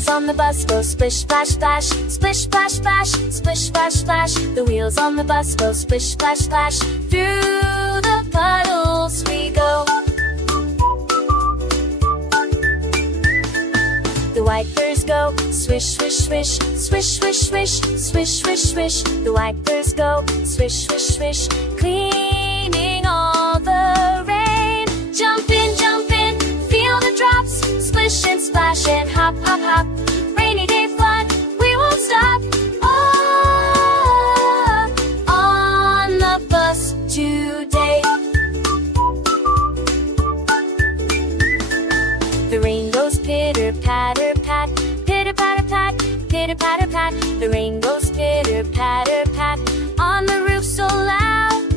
wheels on the bus go splish splash splash, splish splash splash, splish splash splash. The wheels on the bus go splish splash splash. Through the puddles we go. The wipers go swish swish swish, swish swish swish, swish swish swish. The wipers go swish swish swish, cleaning all the rain. Jump in, feel the drops, splish and splash and hop hop hop. Rainy day fun, we won't stop. Oh, on the bus today. The rain goes pitter patter pat, pitter patter pat, pitter patter pat. The rain goes pitter patter pat on the roof so loud.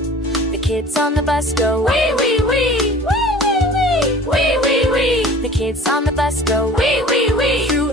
The kids on the bus go wee wee wee, wee wee wee, wee wee wee. The kids on the bus go wee wee wee through